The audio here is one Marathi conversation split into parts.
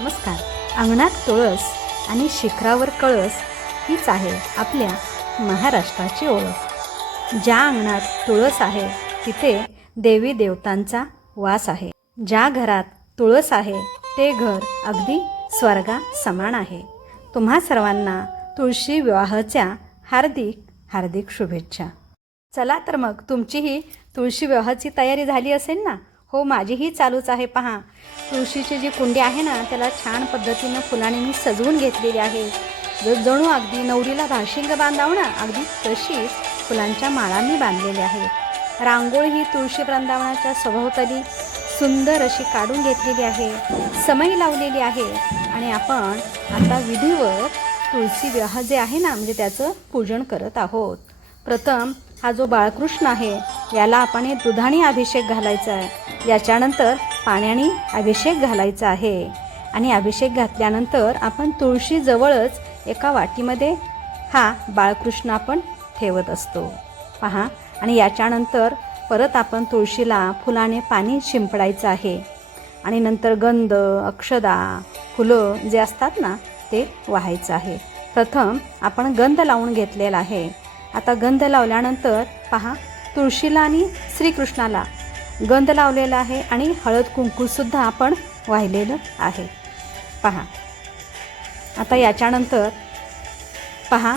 नमस्कार. अंगणात तुळस आणि शिखरावर कळस हीच आहे आपल्या महाराष्ट्राची ओळख. ज्या अंगणात तुळस आहे तिथे देवी देवतांचा वास आहे. ज्या घरात तुळस आहे ते घर अगदी स्वर्गा समान आहे. तुम्हा सर्वांना तुळशी विवाहाच्या हार्दिक हार्दिक शुभेच्छा. चला तर मग तुमचीही तुळशी विवाहाची तयारी झाली असेल ना? हो माझीही चालूच आहे. पहा तुळशीची जी कुंडी आहे ना त्याला छान पद्धतीनं फुलाने मी सजवून घेतलेली आहे. ज जणू अगदी नवरीला भाशिंग बांधाव ना अगदी तशीच फुलांच्या माळा मी बांधलेल्या आहे. रांगोळी ही तुळशी वृंदावनाच्या सभोवताली सुंदर अशी काढून घेतलेली आहे. समय लावलेली आहे. आणि आपण आता विधीवर तुळशी विवाह जे आहे ना म्हणजे त्याचं पूजन करत आहोत. प्रथम हा जो बाळकृष्ण आहे याला आपण हे दुधाने अभिषेक घालायचा आहे. याच्यानंतर पाण्याने अभिषेक घालायचा आहे. आणि अभिषेक घातल्यानंतर आपण तुळशीजवळच एका वाटीमध्ये हा बाळकृष्ण आपण ठेवत असतो. पहा. आणि याच्यानंतर परत आपण तुळशीला फुलाने पाणी शिंपडायचं आहे. आणि नंतर गंध अक्षदा फुलं जे असतात ना ते वाहायचं आहे. प्रथम आपण गंध लावून घेतलेला आहे. आता गंध लावल्यानंतर पहा. तुळशीला आणि श्रीकृष्णाला. गंध लावलेला आहे आणि हळद कुंकूसुद्धा आपण वाहिलेलं आहे. पहा. आता याच्यानंतर पहा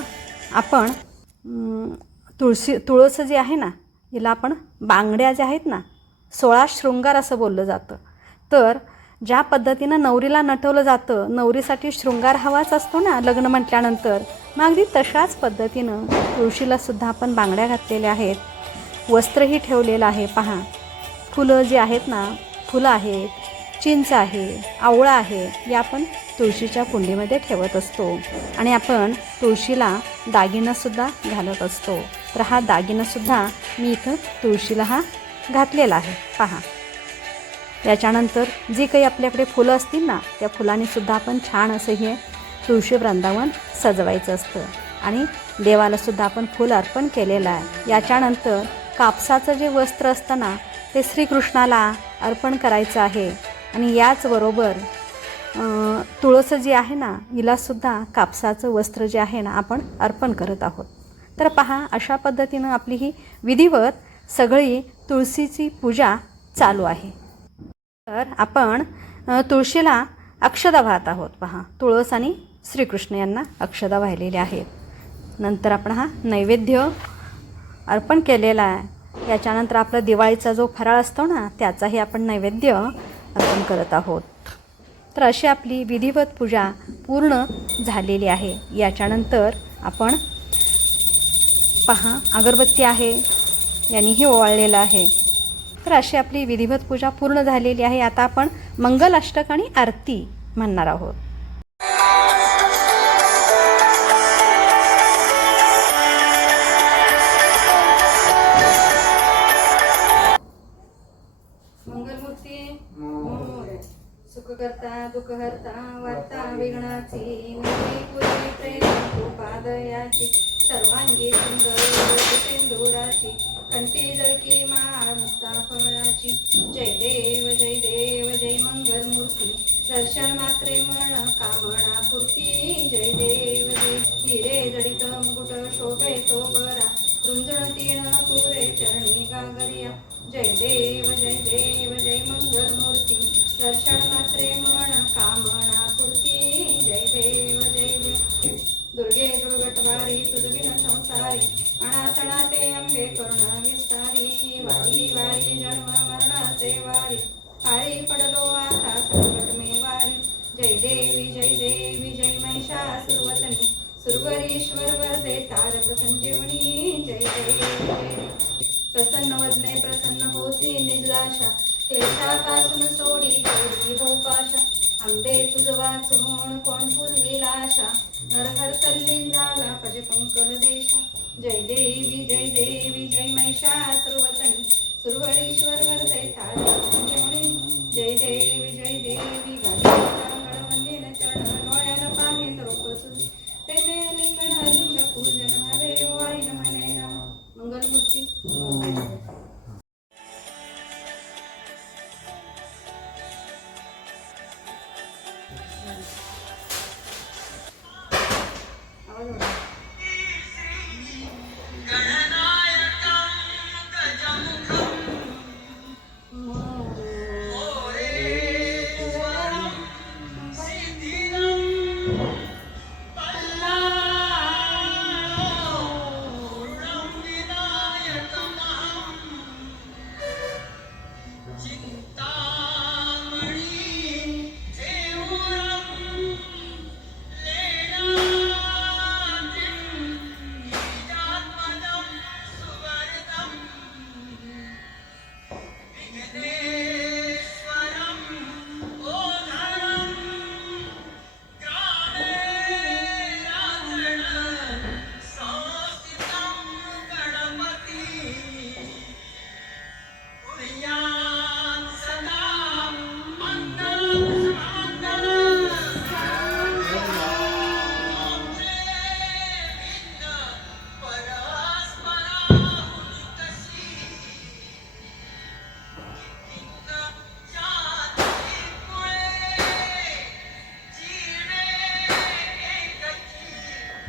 आपण तुळशी तुळस जे आहे ना याला आपण बांगड्या ज्या आहेत ना सोळा शृंगार असं बोललं जातं. तर ज्या पद्धतीनं नवरीला नटवलं जातं नवरीसाठी शृंगार हवाच असतो ना लग्न म्हटल्यानंतर. मग अगदी तशाच पद्धतीनं तुळशीलासुद्धा आपण बांगड्या घातलेल्या आहेत. वस्त्रही ठेवलेलं आहे पहा. फुलं जी आहेत ना फुलं आहेत चिंच आहे आवळा आहे या आपण तुळशीच्या कुंडीमध्ये ठेवत असतो. आणि आपण तुळशीला दागिनासुद्धा घालत असतो. तर हा दागिनासुद्धा मी इथं तुळशीला हा घातलेला आहे पहा. याच्यानंतर जी काही आपल्याकडे फुलं असतील ना त्या फुलांनीसुद्धा आपण छान असं हे तुळशी वृंदावन सजवायचं असतं. आणि देवालासुद्धा आपण फुल अर्पण केलेलं आहे. याच्यानंतर कापसाचं जे वस्त्र असतं ना ते श्रीकृष्णाला अर्पण करायचं आहे. आणि याचबरोबर तुळस जी आहे ना हिलासुद्धा कापसाचं वस्त्र जे आहे ना आपण अर्पण करत आहोत. तर पहा अशा पद्धतीनं आपली ही विधिवत सगळी तुळशीची पूजा चालू आहे. तर आपण तुळशीला अक्षदा वाहत आहोत. पहा तुळस आणि श्रीकृष्ण यांना अक्षदा वाहिलेल्या आहेत. नंतर आपण हा नैवेद्य अर्पण केलेला आहे. याच्यानंतर आपला दिवाळीचा जो फराळ असतो ना त्याचाही आपण नैवेद्य अर्पण करत आहोत. तर अशी आपली विधिवत पूजा पूर्ण झालेली आहे. याच्यानंतर आपण पहा अगरबत्ती आहे यांनीही ओवाळलेलं आहे. तर अशी आपली विधिवत पूजा पूर्ण झालेली आहे. आता आपण मंगल अष्टक आणि आरती म्हणणार आहोत. करता दुःख हरता वार्ता विघ्नाची मुली पुरी प्रेम पादयाची सर्वांगी सुंदर सिंदुराची कंठी जळकी माळ मुक्ता फळाची. जय देव जय देव जय मंगल मूर्ती दर्शन मात्रे मन कामना पूर्ती. जय देव जय हिरे जडित मुकुट शोभे तो बरा रुंजण तीन पुरे चरणी गागरिया. जय देव जय देव जय मंगल मूर्ती दर्शन मात्रे मन पूर्ती. जय देव जय देव. दुर्गे दुर्गटवारी तुझविन संसारी अनाथनाते अंबे करुणा विस्तारी वारी वारी जन्म मरणाचे वारी. हारी पडलो आता संकट मे वारी जय देवी जय देवी जय महिषा सुरवतनी सुरवरीश्वर वरदे तारक संजीवनी. जय देव जय प्रसन्न वदने प्रसन्न होती निजलाशा शेषापासून सोडी केली भोपाशा. आंबे तुझ वाचून कोण पूर्वी लाशा नरहर तल्लीन झाला पज पंकल देशा. जय देवी जय देवी जय महिषासुरवतनी सुरवरीश्वर वरदे तारक जय देवी जय देवी गाडी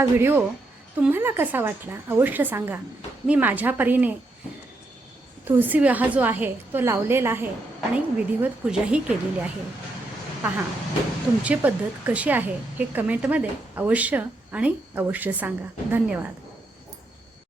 हा व्हिडिओ तुम्हाला कसा वाटला अवश्य सांगा. मी माझ्या परीने तुळसी विवाह जो आहे तो लावलेला आहे आणि विधिवत पूजाही केलेली आहे. पहा तुमची पद्धत कशी आहे हे कमेंटमध्ये अवश्य आणि अवश्य सांगा. धन्यवाद.